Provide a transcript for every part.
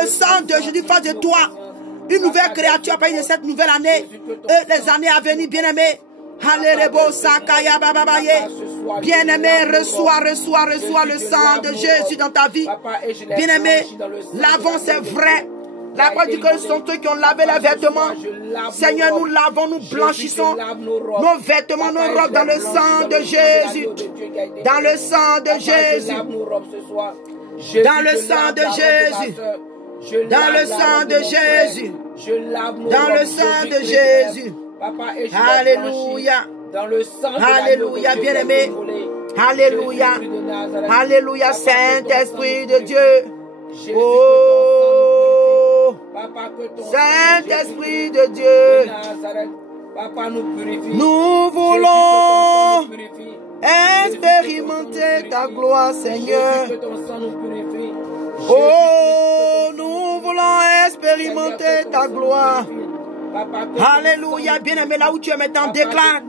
le sang de Jésus fasse de toi une nouvelle créature à partir de cette nouvelle année et les années à venir, bien-aimé. Bien-aimé, reçois le sang de Jésus dans ta vie. Bien-aimé, lavons, c'est vrai. La parole dit que ce sont eux qui ont lavé les vêtements. Seigneur, nous lavons, nous blanchissons nos vêtements, nos robes dans le sang de Jésus. Dans le sang de Jésus. Dans le sang de Jésus. Dans le sang de Jésus. Dans le sang de Jésus. Alléluia. Alléluia, bien-aimé. Alléluia. Alléluia, Saint-Esprit de Dieu. Oh, Saint-Esprit de Dieu. Nous voulons expérimenter ta gloire, Seigneur. Oh, nous voulons expérimenter ta gloire. Alléluia, bien-aimé, là où tu es maintenant, déclare.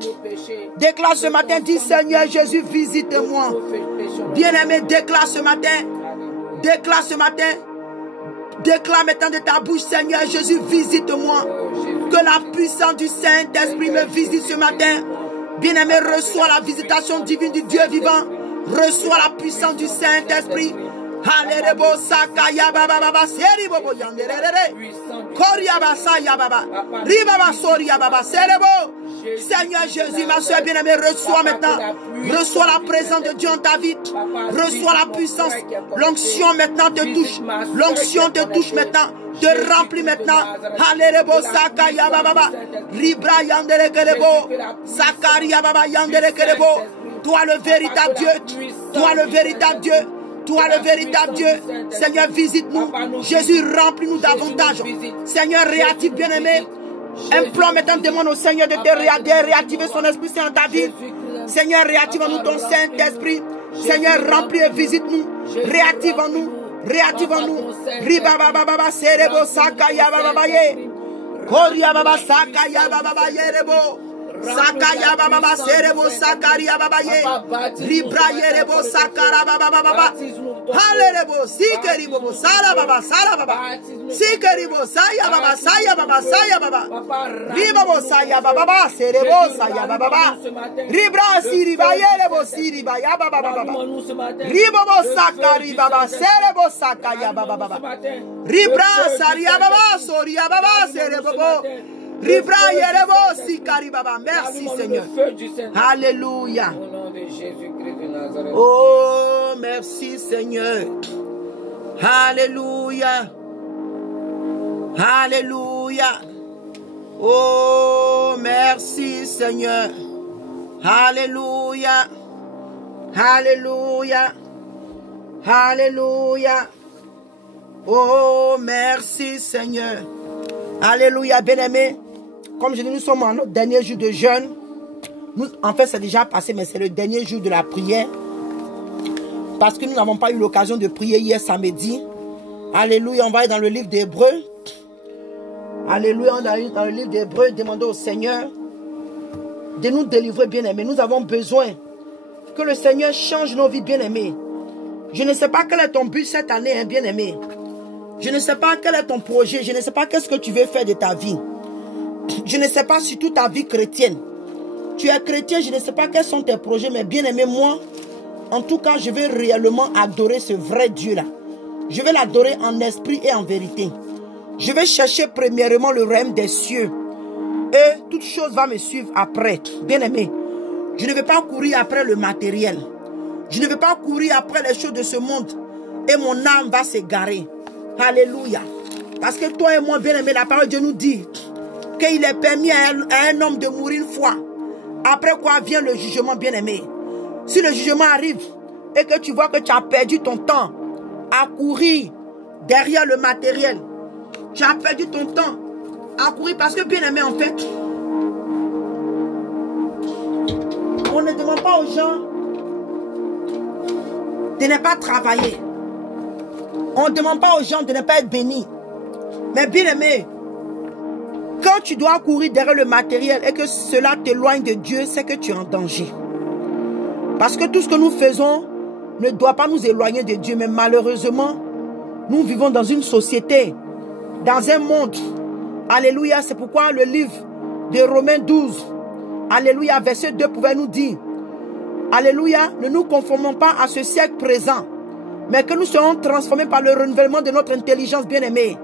Déclare ce matin, dis Seigneur Jésus, visite-moi. Bien-aimé, déclare ce matin. Déclare ce matin. Déclare maintenant de ta bouche, Seigneur Jésus, visite-moi. Que la puissance du Saint-Esprit me visite ce matin. Bien-aimé, reçois la visitation divine du Dieu vivant. Reçois la puissance du Saint-Esprit. Seigneur Jésus, ma soeur bien-aimée, reçois maintenant. Reçois la présence de Dieu en ta vie. Reçois la puissance. L'onction maintenant te touche. L'onction te touche maintenant. Te remplit maintenant. Toi le véritable Dieu. Toi le véritable Dieu. Toi le véritable Dieu. Seigneur, visite-nous. Jésus, remplis-nous davantage. Seigneur, réactive, bien-aimé. Implore maintenant, demande au Seigneur de te réactiver son esprit Saint dans ta vie. Seigneur, réactive en nous ton Saint-Esprit. Seigneur, remplis et visite-nous. Réactive en nous. Réactive en nous. Riba baba serebo sakaya baba ye. Koria baba sakaya baba ye rebo. Sakaya baba serebo sakaria baba ye. Ribra ye rebo sakara baba. Halelebo sikeri bobo sala baba. Sikeri bo saya baba saya baba. Riba bo saya baba serebo saya baba. Ribra siriba ye rebo siriba ya baba. Riba bo sakari baba serebo sakaya baba. Ribra saria baba soria baba serebo. Ribra yerebo sikari baba. Merci Seigneur. Alléluia. Oh, merci Seigneur. Alléluia. Alléluia. Oh, merci Seigneur. Alléluia. Alléluia. Alléluia. Oh, merci Seigneur. Alléluia, bien-aimé. Comme je dis, nous sommes en notre dernier jour de jeûne. En fait, c'est déjà passé, mais c'est le dernier jour de la prière. Parce que nous n'avons pas eu l'occasion de prier hier samedi. Alléluia, on va aller dans le livre d'Hébreux. Alléluia, on va aller dans le livre d'Hébreux, demander au Seigneur de nous délivrer, bien-aimés. Nous avons besoin que le Seigneur change nos vies, bien-aimés. Je ne sais pas quel est ton but cette année, hein, bien-aimé. Je ne sais pas quel est ton projet. Je ne sais pas qu'est-ce que tu veux faire de ta vie. Je ne sais pas si toute ta vie chrétienne. Tu es chrétien, je ne sais pas quels sont tes projets, mais bien aimé, moi, en tout cas, je vais réellement adorer ce vrai Dieu-là. Je vais l'adorer en esprit et en vérité. Je vais chercher premièrement le royaume des cieux. Et toute chose va me suivre après. Bien aimé, je ne vais pas courir après le matériel. Je ne vais pas courir après les choses de ce monde. Et mon âme va s'égarer. Alléluia. Parce que toi et moi, bien aimé, la parole de Dieu nous dit qu'il est permis à un homme de mourir une fois. Après quoi vient le jugement, bien aimé. Si le jugement arrive et que tu vois que tu as perdu ton temps à courir derrière le matériel, tu as perdu ton temps à courir parce que, bien aimé, en fait, on ne demande pas aux gens de ne pas travailler. On ne demande pas aux gens de ne pas être bénis. Mais bien aimé, quand tu dois courir derrière le matériel et que cela t'éloigne de Dieu, c'est que tu es en danger. Parce que tout ce que nous faisons ne doit pas nous éloigner de Dieu. Mais malheureusement, Nous vivons dans une société, dans un monde. Alléluia, c'est pourquoi le livre de Romains 12, alléluia, verset 2 pouvait nous dire, alléluia, ne nous conformons pas à ce siècle présent, mais que nous serons transformés par le renouvellement de notre intelligence, bien-aimée.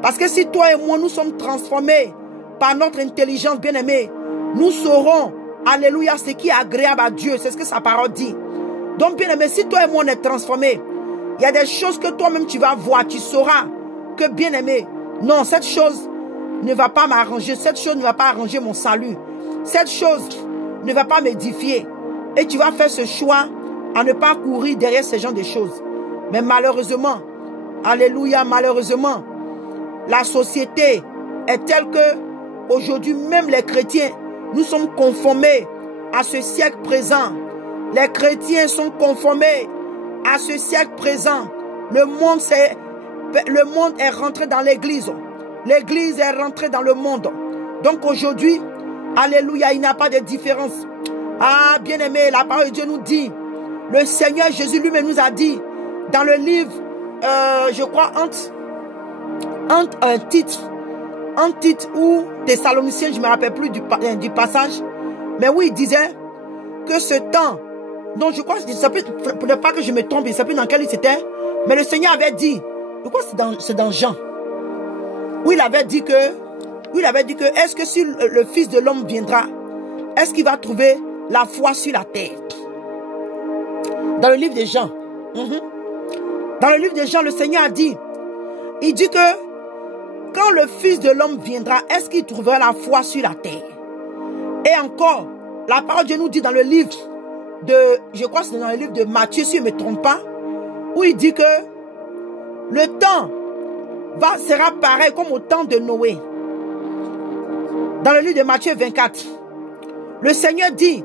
Parce que si toi et moi, nous sommes transformés par notre intelligence, bien-aimée, nous saurons, alléluia, ce qui est agréable à Dieu. C'est ce que sa parole dit. Donc, bien-aimé, si toi et moi, on est transformés, il y a des choses que toi-même, tu vas voir, tu sauras que, bien-aimé, non, cette chose ne va pas m'arranger, cette chose ne va pas arranger mon salut, cette chose ne va pas m'édifier. Et tu vas faire ce choix à ne pas courir derrière ce genre de choses. Mais malheureusement, alléluia, malheureusement, la société est telle que aujourd'hui, même les chrétiens, nous sommes conformés à ce siècle présent. Les chrétiens sont conformés à ce siècle présent. Le monde est rentré dans l'église. L'église est rentrée dans le monde. Donc aujourd'hui, alléluia, il n'y a pas de différence. Ah, bien-aimé, la parole de Dieu nous dit, le Seigneur Jésus lui-même nous a dit, dans le livre, je crois, entre un titre ou Thessaloniciens, je ne me rappelle plus du passage, mais oui, il disait que ce temps, donc je crois, pour ne pas que je me trompe, je ne sais plus dans quel livre c'était, mais le Seigneur avait dit, je crois que c'est dans Jean, où il avait dit que, est-ce que si le Fils de l'homme viendra, est-ce qu'il va trouver la foi sur la terre? Dans le livre de Jean. Dans le livre de Jean, le Seigneur a dit, il dit que quand le Fils de l'homme viendra, est-ce qu'il trouvera la foi sur la terre? Et encore, la parole de Dieu nous dit dans le livre de, je crois que c'est dans le livre de Matthieu, si je ne me trompe pas, où il dit que le temps sera pareil comme au temps de Noé. Dans le livre de Matthieu 24, le Seigneur dit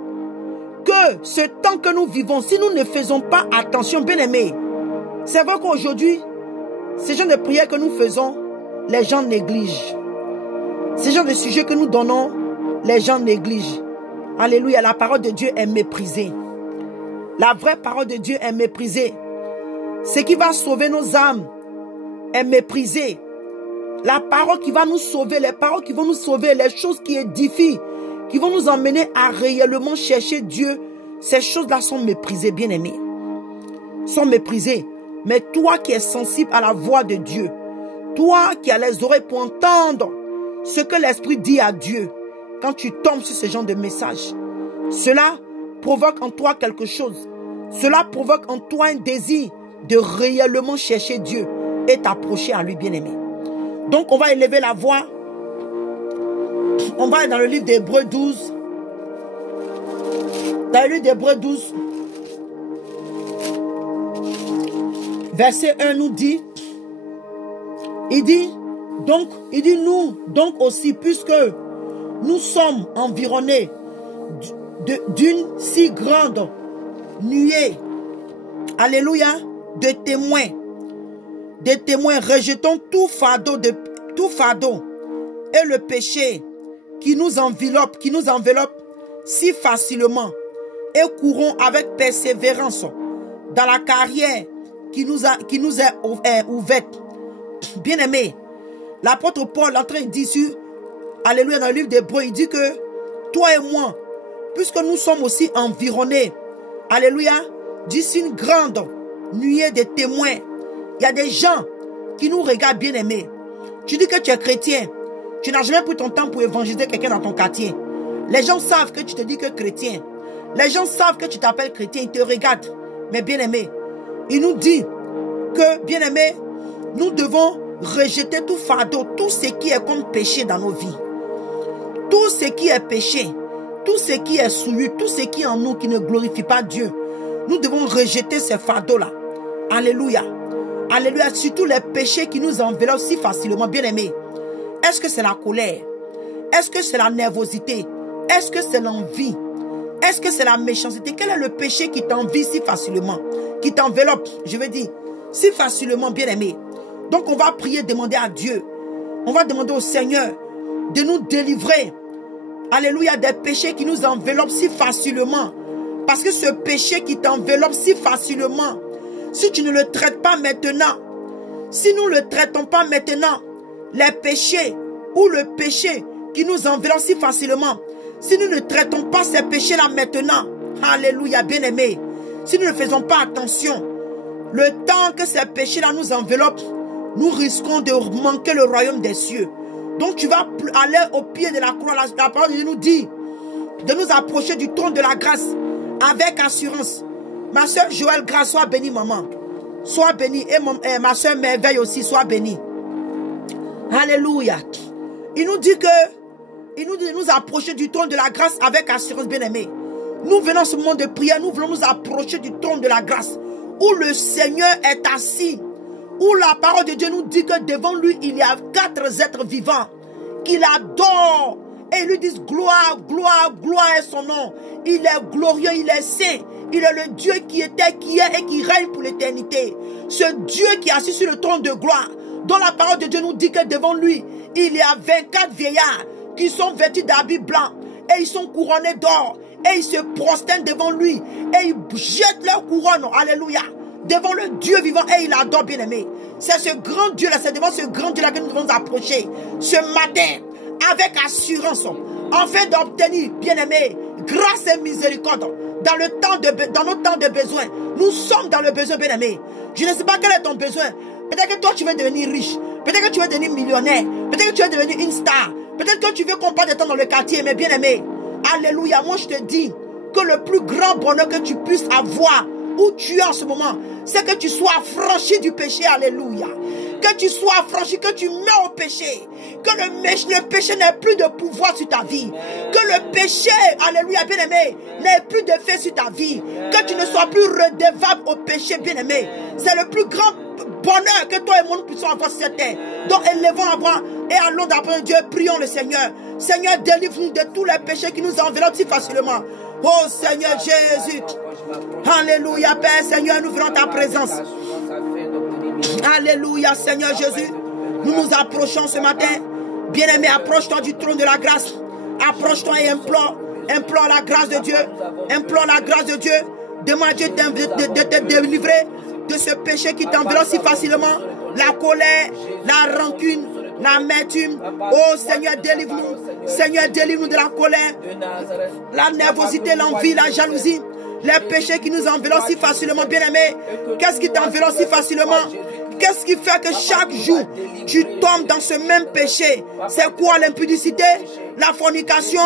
que ce temps que nous vivons, si nous ne faisons pas attention, bien-aimés, c'est vrai qu'aujourd'hui, ces genres de prières que nous faisons, les gens négligent. Ces genres de sujets que nous donnons, les gens négligent. Alléluia, la parole de Dieu est méprisée. La vraie parole de Dieu est méprisée. Ce qui va sauver nos âmes est méprisé. La parole qui va nous sauver, les paroles qui vont nous sauver, les choses qui édifient, qui vont nous emmener à réellement chercher Dieu, ces choses-là sont méprisées, bien-aimés. Sont méprisées. Mais toi qui es sensible à la voix de Dieu, toi qui as les oreilles pour entendre ce que l'Esprit dit à Dieu, quand tu tombes sur ce genre de message, cela provoque en toi quelque chose. Cela provoque en toi un désir de réellement chercher Dieu et t'approcher à lui, bien-aimé. Donc on va élever la voix. On va aller dans le livre d'Hébreux 12. Dans le livre d'Hébreux 12, verset 1 nous dit, il dit nous donc aussi, puisque nous sommes environnés d'une si grande nuée, alléluia, de témoins, rejetons tout fardeau et le péché qui nous enveloppe si facilement et courons avec persévérance dans la carrière qui nous est ouverte. Bien-aimé, l'apôtre Paul en train de dire sur, alléluia, dans le livre d'Hébreux, il dit que toi et moi, puisque nous sommes aussi environnés, alléluia, d'une grande nuée de témoins. Il y a des gens qui nous regardent, bien-aimés. Tu dis que tu es chrétien, tu n'as jamais pris ton temps pour évangéliser quelqu'un dans ton quartier. Les gens savent que tu te dis que chrétien. Les gens savent que tu t'appelles chrétien, ils te regardent. Mais bien-aimé, il nous dit que, bien-aimé, nous devons rejeter tout fardeau, tout ce qui est comme péché dans nos vies. Tout ce qui est péché, tout ce qui est souillé, tout ce qui est en nous qui ne glorifie pas Dieu. Nous devons rejeter ces fardeaux-là. Alléluia. Alléluia. Surtout les péchés qui nous enveloppent si facilement, bien-aimés. Est-ce que c'est la colère? Est-ce que c'est la nervosité? Est-ce que c'est l'envie? Est-ce que c'est la méchanceté? Quel est le péché qui t'envie si facilement? Qui t'enveloppe, je veux dire, si facilement, bien-aimé. Donc on va prier, demander à Dieu. On va demander au Seigneur de nous délivrer. Alléluia, des péchés qui nous enveloppent si facilement. Parce que ce péché qui t'enveloppe si facilement, si tu ne le traites pas maintenant, Si nous ne traitons pas maintenant les péchés ou le péché qui nous enveloppe si facilement, si nous ne traitons pas ces péchés-là maintenant, alléluia, bien-aimés, si nous ne faisons pas attention, le temps que ces péchés-là nous enveloppent, nous risquons de manquer le royaume des cieux. Donc tu vas aller au pied de la croix. La parole de Dieu nous dit de nous approcher du trône de la grâce avec assurance. Ma soeur Joël Grâce, sois bénie, maman. Sois bénie. Et ma soeur Merveille aussi, sois bénie. Alléluia. Il nous dit de nous approcher du trône de la grâce avec assurance, bien-aimés. Nous venons ce moment de prière, nous voulons nous approcher du trône de la grâce où le Seigneur est assis, où la parole de Dieu nous dit que devant lui, il y a 4 êtres vivants qu'il adore. Et ils lui disent gloire, gloire, gloire est son nom. Il est glorieux, il est saint. Il est le Dieu qui était, qui est et qui règne pour l'éternité. Ce Dieu qui est assis sur le trône de gloire, dont la parole de Dieu nous dit que devant lui, il y a 24 vieillards qui sont vêtus d'habits blancs et ils sont couronnés d'or. Et ils se prosternent devant lui et ils jettent leur couronne, alléluia, devant le Dieu vivant et il adore, bien-aimé. C'est ce grand Dieu-là, c'est devant ce grand Dieu-là que nous devons nous approcher ce matin avec assurance, afin d'obtenir, bien-aimé, grâce et miséricorde dans notre temps de besoin. Nous sommes dans le besoin, bien-aimé. Je ne sais pas quel est ton besoin. Peut-être que toi tu veux devenir riche, peut-être que tu veux devenir millionnaire, peut-être que tu veux devenir une star, peut-être que tu veux qu'on passe de temps dans le quartier, mais bien-aimé, alléluia, moi je te dis que le plus grand bonheur que tu puisses avoir où tu es en ce moment, c'est que tu sois affranchi du péché, alléluia. Que tu sois affranchi, que tu meurs au péché, que le péché n'ait plus de pouvoir sur ta vie, que le péché, alléluia, bien-aimé, n'ait plus d'effet sur ta vie, que tu ne sois plus redevable au péché, bien-aimé. C'est le plus grand bonheur que toi et moi nous puissions avoir sur cette terre. Donc élevons la voix et allons d'après Dieu, prions le Seigneur. Seigneur, délivre-nous de tous les péchés qui nous enveloppent si facilement. Oh Seigneur Jésus. Alléluia, Père, Seigneur, nous venons ta présence. Alléluia, Seigneur Jésus. Nous nous approchons ce matin. Bien-aimé, approche-toi du trône de la grâce. Approche-toi et implore la grâce de Dieu. Implore la grâce de Dieu. Demande à Dieu de te délivrer de ce péché qui t'enveloppe si facilement. La colère, la rancune, l'amertume. Oh Seigneur, délivre-nous. Seigneur, délivre-nous de la colère, la nervosité, l'envie, la jalousie. Les péchés qui nous enveloppent si facilement, bien-aimé. Qu'est-ce qui t'enveloppe si facilement? Qu'est-ce qui fait que chaque jour, tu tombes dans ce même péché? C'est quoi l'impudicité, la fornication,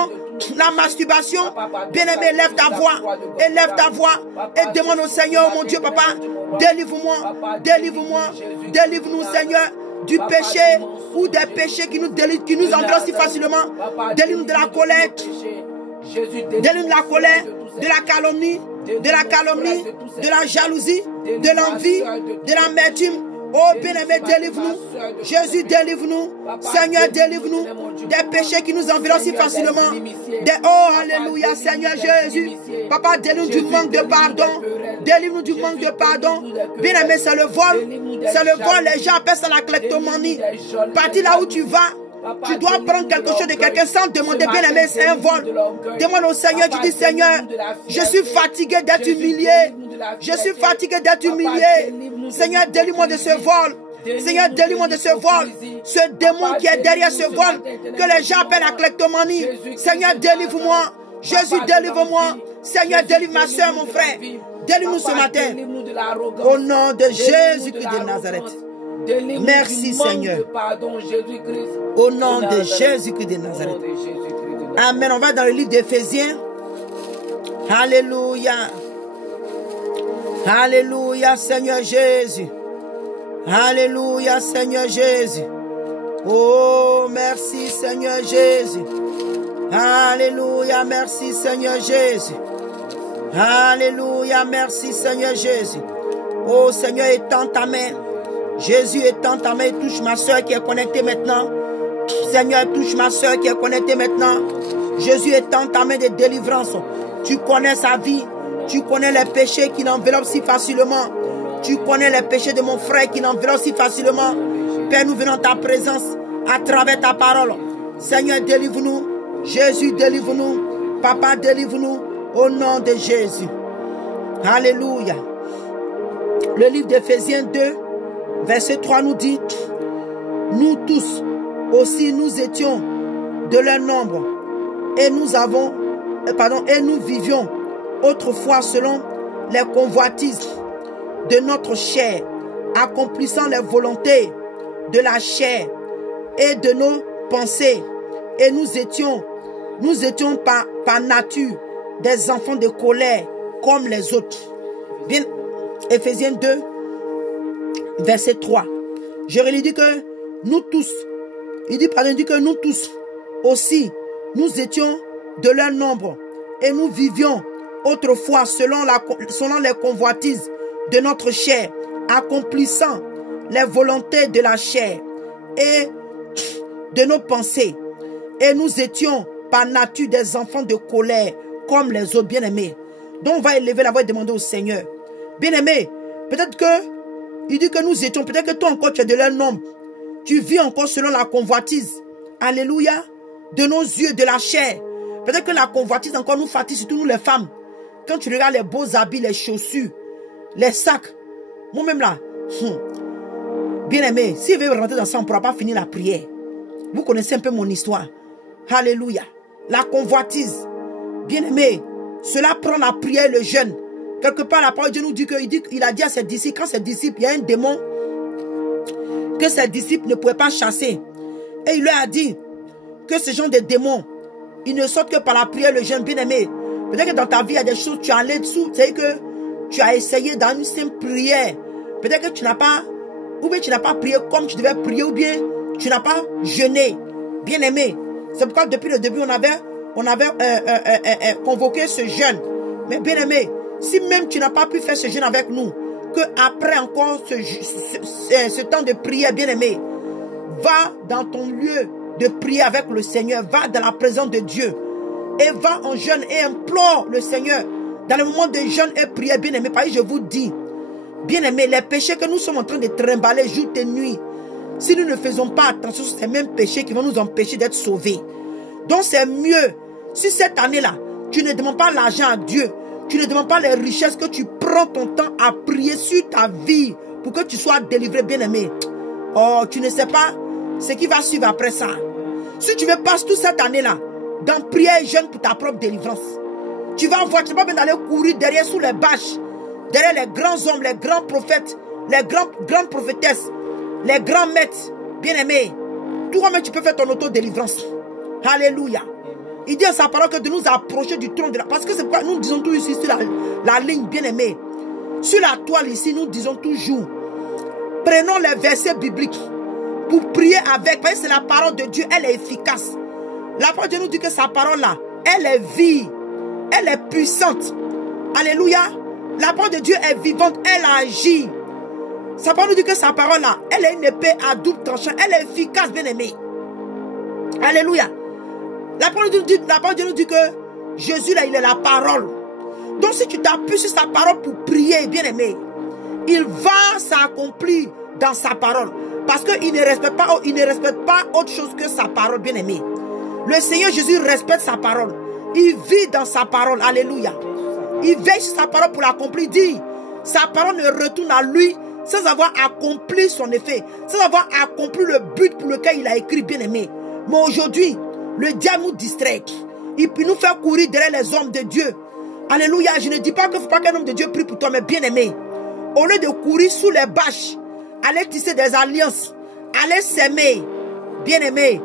la masturbation? Bien-aimé, lève ta voix et demande au Seigneur, oh mon Dieu, papa, délivre-moi, délivre-moi, délivre-nous, Seigneur, du péché ou des péchés qui nous enveloppent si facilement. Délivre-nous de la colère, délivre-nous de la colère, de la calomnie, de la jalousie, de l'envie, de l'amertume. Oh bien-aimé, délivre-nous. Jésus, délivre-nous. Seigneur, délivre-nous des péchés qui nous enveloppent si facilement. Oh, alléluia, Seigneur Jésus. Papa, délivre-nous du manque de pardon. Délivre-nous du manque de pardon. Bien-aimé, c'est le vol. C'est le vol. Les gens appellent ça la kleptomanie. Partir là où tu vas. Tu dois prendre quelque chose de quelqu'un sans demander, bien-aimé, c'est un vol. Demande au Seigneur, tu dis, Seigneur, je suis fatigué d'être humilié. Je suis fatigué d'être humilié. Seigneur, délivre-moi de ce vol. Seigneur, délivre-moi de ce vol. Ce démon qui est derrière ce vol, que les gens appellent la kleptomanie. Seigneur, délivre-moi. Jésus, délivre-moi. Seigneur, délivre ma soeur, mon frère. Délivre-nous ce matin. Au nom de Jésus-Christ de Nazareth. Merci Seigneur. Au nom de Jésus-Christ de Nazareth. Amen. On va dans le livre d'Éphésiens. Alléluia. Alléluia Seigneur Jésus. Alléluia Seigneur Jésus. Oh merci Seigneur Jésus. Alléluia, merci Seigneur Jésus. Alléluia, merci Seigneur Jésus. Oh Seigneur, étends ta main. Jésus, étends ta main et touche ma soeur qui est connectée maintenant. Seigneur, touche ma soeur qui est connectée maintenant. Jésus, étends ta main de délivrance. Tu connais sa vie. Tu connais les péchés qui l'enveloppent si facilement. Tu connais les péchés de mon frère qui l'enveloppent si facilement. Père, nous venons à ta présence à travers ta parole. Seigneur, délivre-nous. Jésus, délivre-nous. Papa, délivre-nous. Au nom de Jésus. Alléluia. Le livre d'Éphésiens 2. Verset 3 nous dit, nous tous aussi nous étions de leur nombre et nous vivions autrefois selon les convoitises de notre chair, accomplissant les volontés de la chair et de nos pensées. Et nous étions par nature des enfants de colère comme les autres. Bien, Éphésiens 2, verset 3. Je relis que nous tous, il dit que nous tous aussi, nous étions de leur nombre et nous vivions autrefois selon les convoitises de notre chair, accomplissant les volontés de la chair et de nos pensées. Et nous étions par nature des enfants de colère comme les autres, bien-aimés. Donc on va élever la voix et demander au Seigneur. Bien-aimé, peut-être que il dit que nous étions, peut-être que toi encore tu es de leur nombre. Tu vis encore selon la convoitise. Alléluia. De nos yeux, de la chair. Peut-être que la convoitise encore nous fatigue, surtout nous les femmes. Quand tu regardes les beaux habits, les chaussures, les sacs. Moi-même là. Bien-aimé, si vous veut rentrer dans ça, on ne pourra pas finir la prière. Vous connaissez un peu mon histoire. Alléluia. La convoitise. Bien-aimé, cela prend la prière, le jeûne. Quelque part, la parole de Dieu nous dit qu'il a dit à ses disciples, quand ses disciples, il y a un démon que ses disciples ne pouvaient pas chasser. Et il leur a dit que ce genre de démons, ils ne sortent que par la prière, le jeûne, bien-aimé. Peut-être que dans ta vie, il y a des choses, tu es allé dessous, c'est que tu as essayé dans une simple prière. Peut-être que tu n'as pas, ou bien tu n'as pas prié comme tu devais prier, ou bien tu n'as pas jeûné. Bien-aimé. C'est pourquoi depuis le début, on avait convoqué ce jeûne. Mais bien-aimé, si même tu n'as pas pu faire ce jeûne avec nous, que après encore ce temps de prière, bien-aimé, va dans ton lieu de prier avec le Seigneur, va dans la présence de Dieu et va en jeûne et implore le Seigneur dans le moment de jeûne et prière, bien-aimé. Parce que je vous dis, bien-aimé, les péchés que nous sommes en train de trimballer jour et nuit, si nous ne faisons pas attention sur ces mêmes péchés qui vont nous empêcher d'être sauvés. Donc c'est mieux, si cette année-là, tu ne demandes pas l'argent à Dieu, tu ne demandes pas les richesses, que tu prends ton temps à prier sur ta vie pour que tu sois délivré, bien-aimé. Oh, tu ne sais pas ce qui va suivre après ça. Si tu veux passer toute cette année-là dans prière et jeûne pour ta propre délivrance, tu vas voir, tu n'as pas besoin d'aller courir derrière sous les bâches, derrière les grands hommes, les grands prophètes, les grandes prophétesses, les grands maîtres, bien-aimés. Toi-même, tu peux faire ton auto-délivrance. Alléluia. Il dit à sa parole que de nous approcher du trône de la... Parce que c'est pourquoi nous disons tout ici sur la ligne, bien-aimée. Sur la toile ici, nous disons toujours, prenons les versets bibliques pour prier avec. Parce que c'est la parole de Dieu, elle est efficace. La parole de Dieu nous dit que sa parole-là, elle est vie, elle est puissante. Alléluia. La parole de Dieu est vivante, elle agit. Sa parole nous dit que sa parole-là, elle est une épée à double tranchant, elle est efficace, bien-aimée. Alléluia. La parole de Dieu nous dit que Jésus, là, il est la parole. Donc, si tu t'appuies sur sa parole pour prier, bien-aimé, il va s'accomplir dans sa parole. Parce qu'il ne respecte pas autre chose que sa parole, bien-aimé. Le Seigneur Jésus respecte sa parole. Il vit dans sa parole. Alléluia. Il veille sur sa parole pour l'accomplir. Il dit, sa parole ne retourne à lui sans avoir accompli son effet, sans avoir accompli le but pour lequel il a écrit, bien-aimé. Mais aujourd'hui, le diable nous distrait. Il nous fait courir derrière les hommes de Dieu. Alléluia. Je ne dis pas qu'il ne faut pas qu'un homme de Dieu prie pour toi, mais bien-aimé, au lieu de courir sous les bâches, aller tisser des alliances, aller s'aimer, bien-aimé,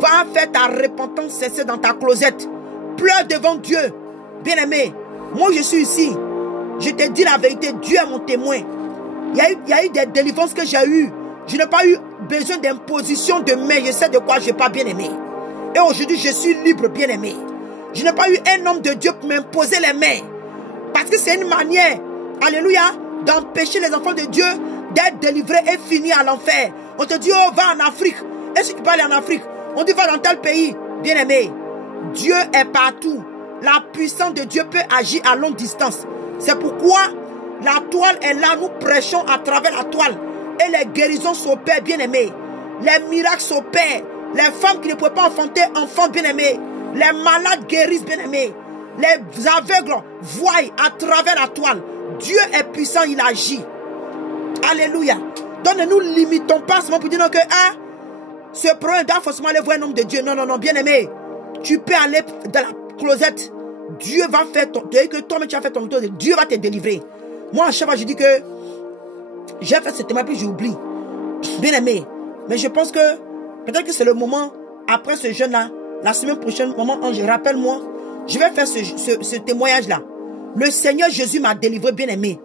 va faire ta repentance cesser dans ta closette. Pleure devant Dieu. Bien-aimé, moi je suis ici. Je te dis la vérité, Dieu est mon témoin. Il y a eu des délivrances que j'ai eues. Je n'ai pas eu besoin d'imposition de main. Je sais de quoi je n'ai pas, bien-aimé. Et aujourd'hui, je suis libre, bien-aimé. Je n'ai pas eu un homme de Dieu pour m'imposer les mains. Parce que c'est une manière, alléluia, d'empêcher les enfants de Dieu d'être délivrés et finir à l'enfer. On te dit, oh, va en Afrique. Et si tu peux aller en Afrique, on dit, va dans tel pays. Bien-aimé, Dieu est partout. La puissance de Dieu peut agir à longue distance. C'est pourquoi la toile est là. Nous prêchons à travers la toile. Et les guérisons s'opèrent, bien-aimés. Les miracles s'opèrent. Les femmes qui ne pouvaient pas enfanter, enfants, bien-aimés. Les malades guérissent, bien-aimés. Les aveugles voient à travers la toile. Dieu est puissant, il agit. Alléluia. Donc ne nous limitons pas seulement pour dire non que ce problème doit forcément aller voir un homme de Dieu. Non, non, non, bien aimé. Tu peux aller dans la closette. Dieu va faire ton... que toi-même tu as fait ton tour. Dieu va te délivrer. Moi, à chaque fois, je dis que j'ai fait ce témoignage puis j'oublie. Bien aimé. Mais je pense que peut-être que c'est le moment, après ce jeûne-là, la semaine prochaine, maman Ange, rappelle-moi, je vais faire ce témoignage-là. Le Seigneur Jésus m'a délivré, bien aimé.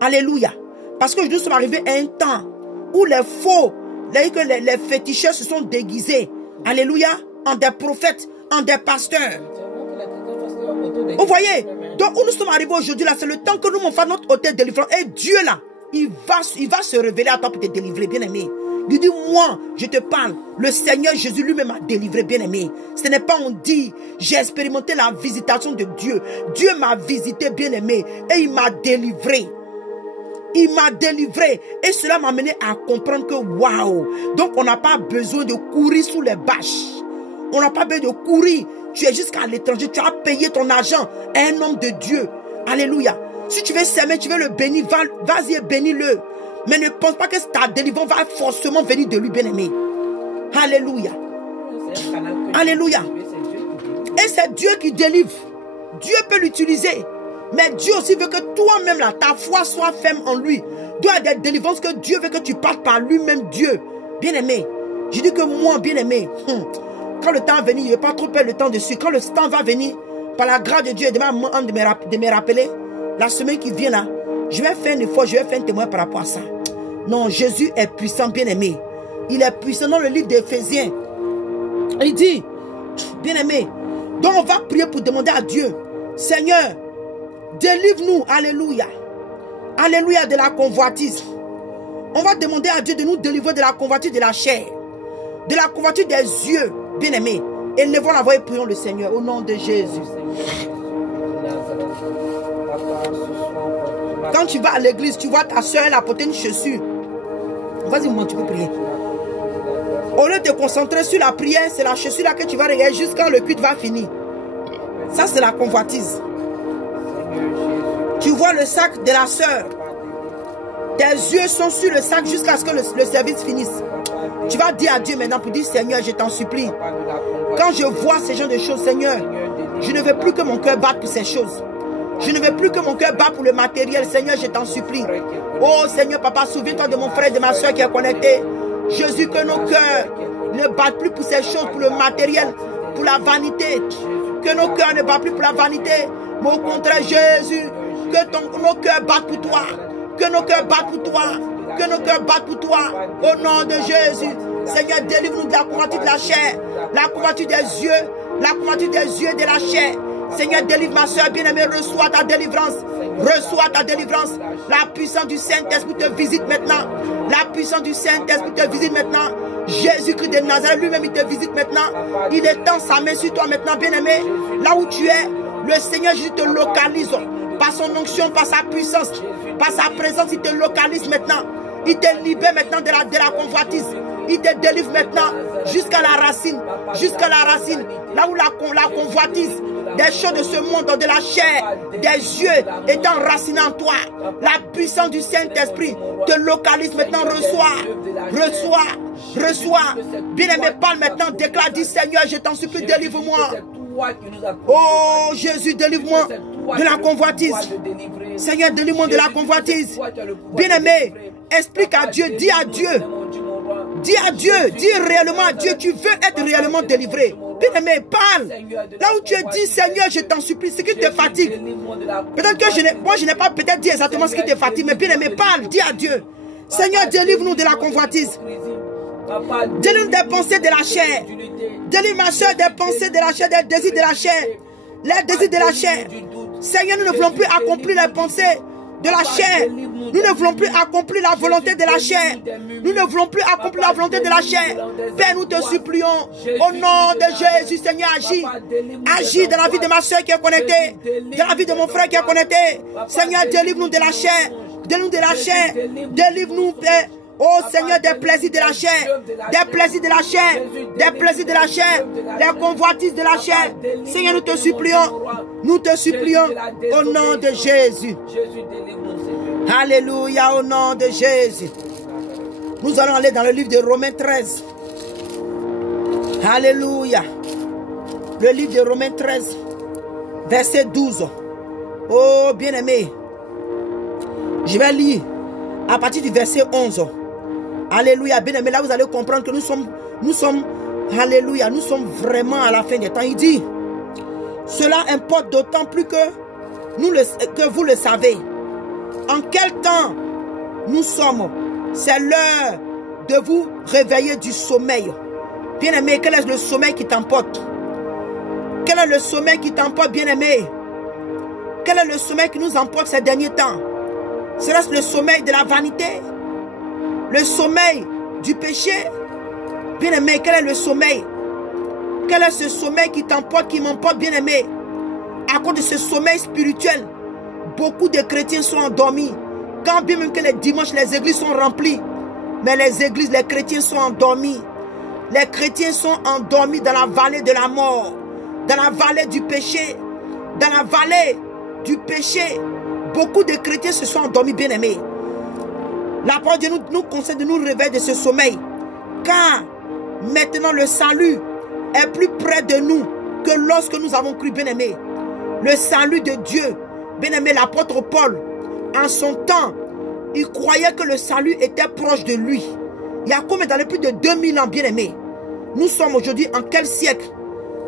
Alléluia. Parce que nous sommes arrivés à un temps où les faux, les féticheurs se sont déguisés. Alléluia. En des prophètes, en des pasteurs. Vous voyez? Donc où nous sommes arrivés aujourd'hui là, c'est le temps que nous faisons notre hôtel délivrance. Et Dieu là, il va se révéler à toi pour te délivrer, bien aimé. Il dit, moi, je te parle. Le Seigneur Jésus lui-même m'a délivré, bien aimé. Ce n'est pas on dit, j'ai expérimenté la visitation de Dieu. Dieu m'a visité, bien aimé. Et il m'a délivré. Il m'a délivré. Et cela m'a amené à comprendre que, waouh. Donc on n'a pas besoin de courir sous les bâches. On n'a pas besoin de courir. Tu es jusqu'à l'étranger. Tu as payé ton argent à un homme de Dieu. Alléluia. Si tu veux s'aimer, tu veux le bénir, vas-y et bénis-le. Mais ne pense pas que ta délivrance va forcément venir de lui, bien-aimé. Alléluia. Alléluia. Et c'est Dieu qui délivre. Dieu peut l'utiliser. Mais Dieu aussi veut que toi-même, là, ta foi soit ferme en lui. Dieu a des délivrances que Dieu veut que tu parles par lui-même, Dieu. Bien-aimé. Je dis que moi, bien-aimé, quand le temps va venir, il ne va pas trop perdre le temps dessus. Quand le temps va venir, par la grâce de Dieu, de me rappeler, la semaine qui vient là, je vais faire une fois, je vais faire un témoin par rapport à ça. Non, Jésus est puissant, bien-aimé. Il est puissant dans le livre d'Éphésiens. Il dit, bien-aimé, donc on va prier pour demander à Dieu, Seigneur, délivre-nous, alléluia. Alléluia, de la convoitise. On va demander à Dieu de nous délivrer de la convoitise de la chair, de la convoitise des yeux, bien-aimé. Élevons la voix et prions le Seigneur au nom de Jésus. Quand tu vas à l'église, tu vois ta soeur, elle a porté une chaussure. Vas-y, maman, tu peux prier. Au lieu de te concentrer sur la prière, c'est la chaussure là que tu vas regarder jusqu'à le culte va finir. Ça, c'est la convoitise. Tu vois le sac de la soeur. Tes yeux sont sur le sac jusqu'à ce que le service finisse. Tu vas dire à Dieu maintenant pour dire, Seigneur, je t'en supplie. Quand je vois ces genres de choses, Seigneur, je ne veux plus que mon cœur batte pour ces choses. Je ne veux plus que mon cœur batte pour le matériel. Seigneur, je t'en supplie. Oh Seigneur, papa, souviens-toi de mon frère et de ma soeur qui est connecté. Jésus, que nos cœurs ne battent plus pour ces choses, pour le matériel, pour la vanité. Que nos cœurs ne battent plus pour la vanité. Mais au contraire, Jésus, que nos cœurs battent pour toi. Que nos cœurs battent pour toi. Que nos cœurs battent pour toi. Au nom de Jésus. Seigneur, délivre-nous de la convoitise de la chair. La convoitise des yeux. La convoitise des yeux et de la chair. Seigneur, délivre ma soeur bien-aimée. Reçois ta délivrance. Reçois ta délivrance. La puissance du Saint-Esprit te visite maintenant. La puissance du Saint-Esprit te visite maintenant. Jésus-Christ de Nazareth lui-même, il te visite maintenant. Il étend sa main sur toi maintenant, bien-aimé. Là où tu es, le Seigneur Jésus te localise. Par son onction, par sa puissance, par sa présence, il te localise maintenant. Il te libère maintenant de la convoitise. Il te délivre maintenant jusqu'à la racine. Jusqu'à la racine. Là où la convoitise des choses de ce monde, de la chair, des yeux étant enracinés en toi. La puissance du Saint-Esprit te localise maintenant. Reçois. Bien-aimé, parle maintenant. Déclare, dis Seigneur, je t'en supplie, délivre-moi. Oh Jésus, délivre-moi de la convoitise. Seigneur, délivre-moi de la convoitise. Bien-aimé, explique à Dieu, dis à Dieu. Dis à Dieu, dis réellement à Dieu, tu veux être réellement délivré. Bien-aimé, parle. Là où tu es dit, Seigneur, je t'en supplie, ce qui te fatigue. Peut-être que moi je n'ai pas peut-être dit exactement ce qui te fatigue, mais bien-aimé, parle, dis à Dieu. Seigneur, délivre-nous de la convoitise. Délivre des pensées de la chair. Délivre ma soeur des pensées de la chair, des désirs de la chair. Les désirs de la chair. Seigneur, nous ne voulons plus accomplir les pensées de la chair. Nous ne voulons plus accomplir la volonté de la chair. Nous ne voulons plus accomplir la volonté de la chair. Père, nous te supplions. Au nom de Jésus, Seigneur, agis. Agis dans la vie de ma soeur qui est connectée. Dans la vie de mon frère qui est connecté. Seigneur, délivre-nous de la chair. Délivre-nous de la chair. Délivre-nous, Père. Oh Seigneur, des plaisirs de la chair, des plaisirs de la chair, des plaisirs de la chair, les convoitises de la chair. Seigneur, nous te supplions au nom de Jésus. Alléluia, au nom de Jésus. Nous allons aller dans le livre de Romains 13. Alléluia. Le livre de Romains 13, verset 12. Oh, bien-aimé. Je vais lire à partir du verset 11. Alléluia, bien-aimé. Là, vous allez comprendre que nous sommes, alléluia, nous sommes vraiment à la fin des temps. Il dit, cela importe d'autant plus que vous le savez. En quel temps nous sommes? C'est l'heure de vous réveiller du sommeil. Bien-aimé, quel est le sommeil qui t'emporte? Quel est le sommeil qui t'emporte, bien-aimé? Quel est le sommeil qui nous emporte ces derniers temps? Serait-ce le sommeil de la vanité? Le sommeil du péché? Bien-aimé, quel est le sommeil? Quel est ce sommeil qui t'emporte, qui m'emporte, bien-aimé? À cause de ce sommeil spirituel, beaucoup de chrétiens sont endormis. Quand bien même que les dimanches, les églises sont remplies, mais les églises, les chrétiens sont endormis. Les chrétiens sont endormis dans la vallée de la mort, dans la vallée du péché, dans la vallée du péché. Beaucoup de chrétiens se sont endormis, bien-aimés. La parole de Dieu nous conseille de nous réveiller de ce sommeil, car maintenant le salut est plus près de nous que lorsque nous avons cru, bien-aimés. Le salut de Dieu, bien-aimé, l'apôtre Paul, en son temps, il croyait que le salut était proche de lui. Il y a combien d'années? Plus de 2000 ans, bien-aimés. Nous sommes aujourd'hui en quel siècle?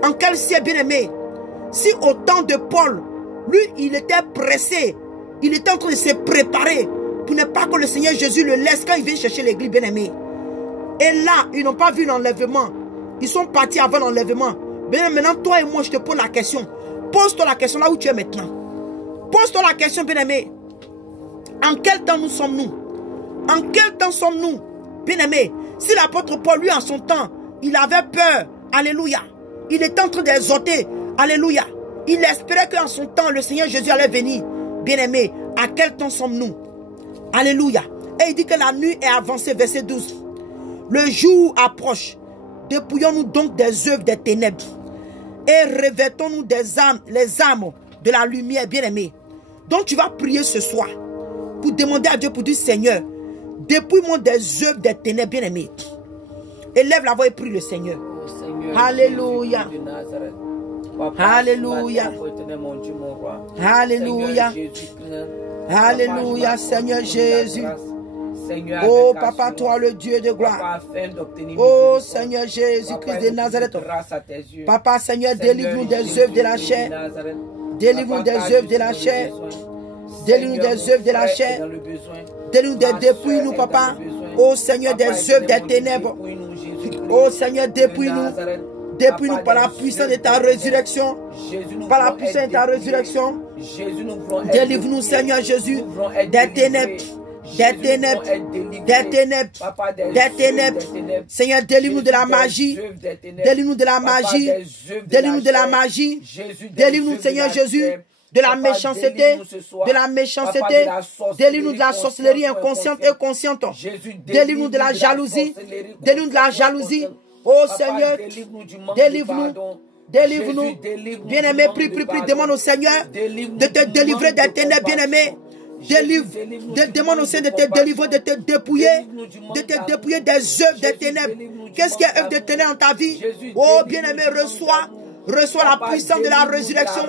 En quel siècle, bien-aimé? Si au temps de Paul, lui, il était pressé, il était en train de se préparer pour ne pas que le Seigneur Jésus le laisse quand il vient chercher l'église, bien-aimé. Et là, ils n'ont pas vu l'enlèvement. Ils sont partis avant l'enlèvement. Bien, maintenant, toi et moi, je te pose la question. Pose-toi la question là où tu es maintenant. Pose-toi la question, bien-aimé. En quel temps nous sommes-nous? En quel temps sommes-nous, bien-aimé? Si l'apôtre Paul, lui, en son temps, il avait peur, alléluia. Il était en train d'exhorter, alléluia. Il espérait qu'en son temps, le Seigneur Jésus allait venir. Bien-aimé, à quel temps sommes-nous? Alléluia. Et il dit que la nuit est avancée, verset 12. Le jour approche. Dépouillons-nous donc des œuvres des ténèbres et revêtons-nous les âmes de la lumière, bien-aimé. Donc tu vas prier ce soir pour demander à Dieu, pour dire, Seigneur, dépouille-moi des œuvres des ténèbres, bien-aimé. Élève la voix et prie le Seigneur. Alléluia. Alléluia. Alléluia. Alléluia, Seigneur Jésus. Oh, Papa, toi le Dieu de gloire. Oh, Seigneur Jésus-Christ de Nazareth. Papa, Seigneur, délivre-nous des œuvres de la chair. Délivre-nous des œuvres de la chair. Délivre-nous des œuvres de la chair. Délivre-nous des dépouilles-nous, Papa. Oh, Seigneur, des œuvres des ténèbres. Oh, Seigneur, dépouille-nous. Dépouille-nous par la puissance de ta résurrection. Par la puissance de ta résurrection. Délivre-nous, Seigneur Jésus, des ténèbres. Des ténèbres, des ténèbres, des ténèbres. Seigneur, délivre-nous de la magie. Délivre-nous de la magie. Délivre-nous de la magie. Délivre-nous, Seigneur Jésus, de la méchanceté. De la méchanceté. Délivre-nous de la sorcellerie inconsciente et consciente. Délivre-nous de la jalousie. Délivre-nous de la jalousie. Oh Seigneur, délivre-nous. Délivre-nous. Bien-aimé, prie, demande au Seigneur de te délivrer des ténèbres, bien-aimé. Demande au Seigneur de te délivrer, de te dépouiller des œuvres des ténèbres. Qu'est-ce qui est œuvre des ténèbres dans ta vie? Oh bien-aimé, reçois la puissance de la résurrection.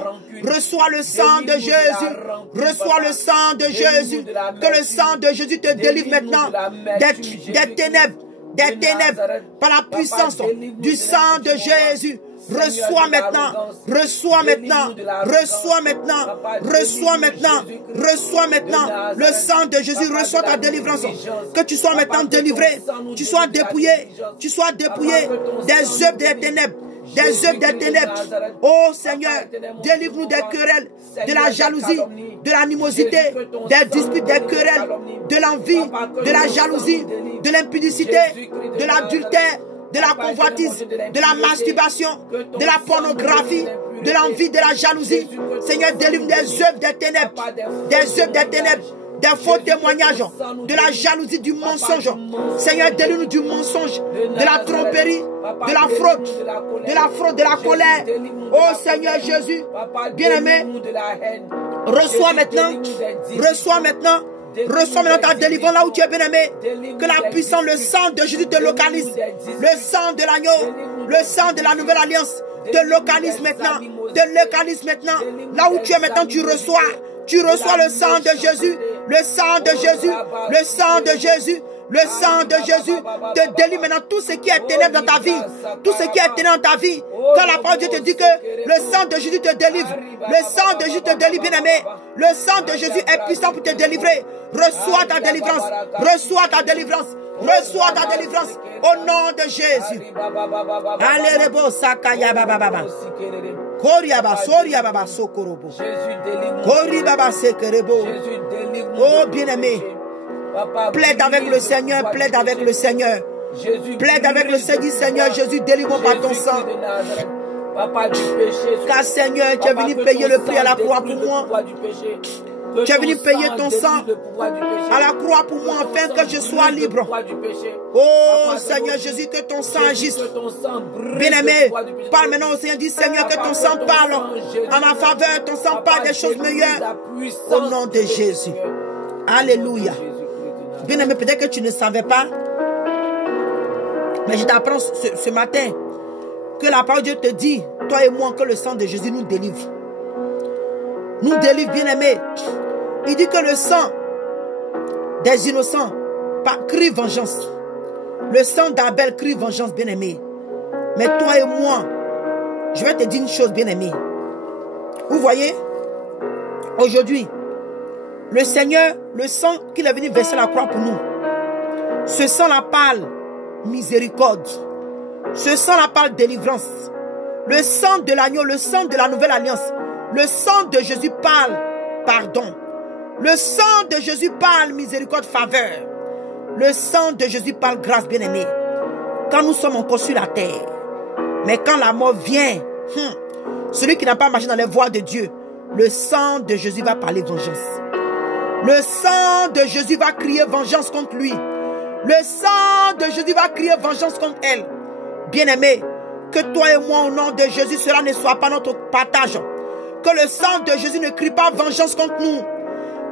Reçois le sang de Jésus. Reçois le sang de Jésus. Que le sang de Jésus te délivre maintenant des ténèbres. Des ténèbres par la puissance du sang de Jésus. Reçois maintenant, reçois maintenant, reçois maintenant, reçois maintenant, reçois maintenant le sang de Jésus, reçois ta délivrance. Que tu sois maintenant délivré, tu sois dépouillé des œuvres des ténèbres. Des œuvres des ténèbres. Oh Seigneur, délivre-nous des querelles, de la jalousie, de l'animosité, des disputes, des querelles, de l'envie, de la jalousie, de l'impudicité, de l'adultère, de la convoitise, de la masturbation, de la pornographie, de l'envie, de la jalousie. Seigneur, délivre des œuvres des ténèbres, des œuvres des ténèbres, des faux témoignages, de la jalousie, du mensonge. Seigneur, délivre-nous du mensonge, de la tromperie, de la fraude, de la colère. Oh Seigneur Jésus, bien-aimé, reçois maintenant Reçois maintenant ta délivrance là où tu es, bien-aimé. Que la puissance, le sang de Jésus te localise. Le sang de l'agneau, le sang de la nouvelle alliance te localise maintenant. Te localise maintenant. Là où tu es maintenant, tu reçois. Tu reçois le sang de Jésus. Le sang de Jésus. Le sang de Jésus. Le sang de Jésus te délivre maintenant tout ce qui est ténèbres dans ta vie. Tout ce qui est ténèbres dans ta vie. Quand la parole de Dieu te dit que le sang de Jésus te délivre. Le sang de Jésus te délivre, bien-aimé. Le sang de Jésus est puissant pour te délivrer. Reçois ta délivrance. Reçois ta délivrance. Reçois ta délivrance. Au nom de Jésus. Allez, rebo, sakaya, baba, baba. Koriaba, soria, baba, sokorobo. Kori, baba, sekerebo. Oh, bien-aimé. Plaide avec le Seigneur, plaide avec le Seigneur. Plaide avec le Seigneur, Jésus, délivre par ton sang. Car Seigneur, tu es venu payer le prix à la croix pour moi. Tu es venu payer ton sang à la croix pour moi afin que je sois libre. Oh Seigneur Jésus, que ton sang agisse. Bien-aimé, parle maintenant au Seigneur, dis Seigneur, que ton sang parle en ma faveur, ton sang parle des choses meilleures. Au nom de Jésus. Alléluia. Bien-aimé, peut-être que tu ne savais pas, mais je t'apprends ce matin que la parole de Dieu te dit, toi et moi, que le sang de Jésus nous délivre. Nous délivre, bien-aimé. Il dit que le sang des innocents crie vengeance. Le sang d'Abel crie vengeance, bien-aimé. Mais toi et moi, je vais te dire une chose, bien-aimé. Vous voyez, aujourd'hui, le Seigneur, le sang qu'il est venu verser la croix pour nous, ce sang-là parle miséricorde. Ce sang-là parle délivrance. Le sang de l'agneau, le sang de la nouvelle alliance. Le sang de Jésus parle pardon. Le sang de Jésus parle miséricorde, faveur. Le sang de Jésus parle grâce, bien-aimé. Quand nous sommes encore sur la terre, mais quand la mort vient, celui qui n'a pas marché dans les voies de Dieu, le sang de Jésus va parler vengeance. Le sang de Jésus va crier vengeance contre lui. Le sang de Jésus va crier vengeance contre elle. Bien-aimé, que toi et moi, au nom de Jésus, cela ne soit pas notre partage. Que le sang de Jésus ne crie pas vengeance contre nous.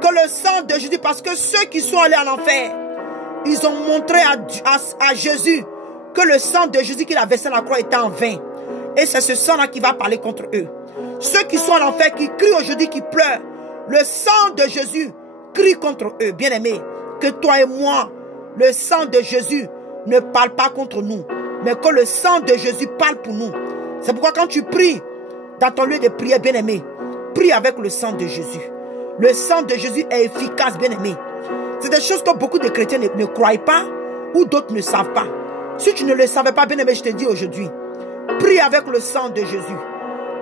Que le sang de Jésus, parce que ceux qui sont allés en enfer, ils ont montré à Jésus que le sang de Jésus qu'il a versé à la croix était en vain. Et c'est ce sang-là qui va parler contre eux. Ceux qui sont en enfer, qui crient aujourd'hui, qui pleurent, le sang de Jésus crie contre eux. Bien-aimés, que toi et moi, le sang de Jésus ne parle pas contre nous, mais que le sang de Jésus parle pour nous. C'est pourquoi quand tu pries dans ton lieu de prière, bien-aimé, prie avec le sang de Jésus. Le sang de Jésus est efficace, bien-aimé. C'est des choses que beaucoup de chrétiens ne croient pas ou d'autres ne savent pas. Si tu ne le savais pas, bien-aimé, je te dis aujourd'hui, prie avec le sang de Jésus.